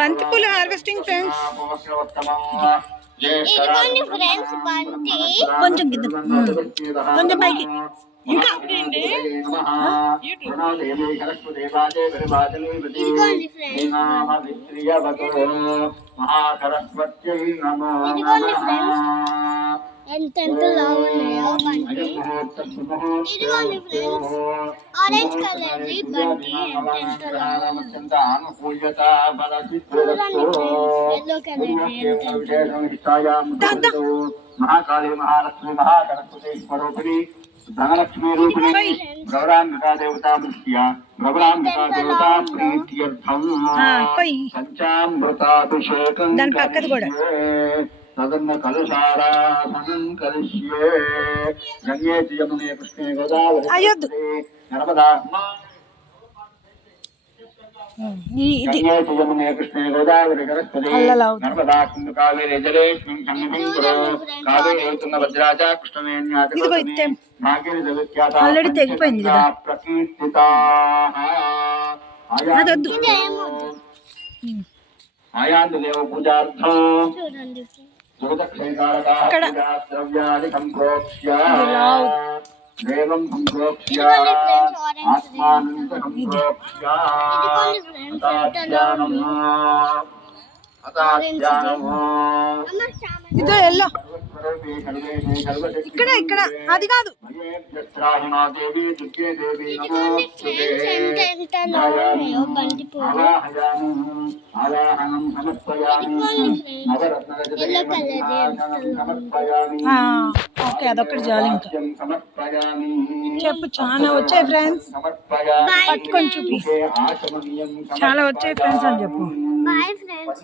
బంతి పూల harvesting friends. ఇదిగోండి ఫ్రెండ్స్ బంతి. కొంచెం కింద కొంచెం పైకి ఇంకా ఇదిగోండి ఫ్రెండ్స్ ఎంత లావు ఉన్నాయో బంతి. ఇదిగోండి ఫ్రెండ్స్ ఆరెంజ్ కలర్ బంతి ఎంత లావు. ఎల్లో కలర్ మహాకాళీ మహాలక్ష్మి మహాగణపతి స్వరూపిణి ధనలక్ష్మీ రూపిణి గౌరాంబికా దేవతా దృష్ట్యా గౌరాంబికా దేవతా ప్రీత్యర్థం పంచామృతాభిషేకం తదన్న కలుషారాధనం కరిష్యే. గంగే యమునే కృష్ణే గోదావరి నర్మదా యమునే కృష్ణే గోదావరి సరస్వతి నర్మదా సింధు కావేరీ జలేస్మిన్ సన్నిధిం కురు. కావేరీ తుంగభద్రాచ కృష్ణవేణ్యాతి భాగీరథి విఖ్యాత ప్రకీర్తితాః. ఆయాంతు దేవ పూజార్థం ద్రవ్యాధికం ప్రోక్ష్య దేవం సంప్రోక్ష్య ఆత్మానం సంప్రోక్ష్య ఇదో ఎల్లో ఇక్కడ ఇక్కడ అది కాదు. ఓకే అదొక్కటి చాలు. ఇంకా చెప్పు. చాలా వచ్చాయి ఫ్రెండ్స్. పట్టుకొని చూపి. చాలా వచ్చాయి ఫ్రెండ్స్ అని చెప్పు. Bye friends.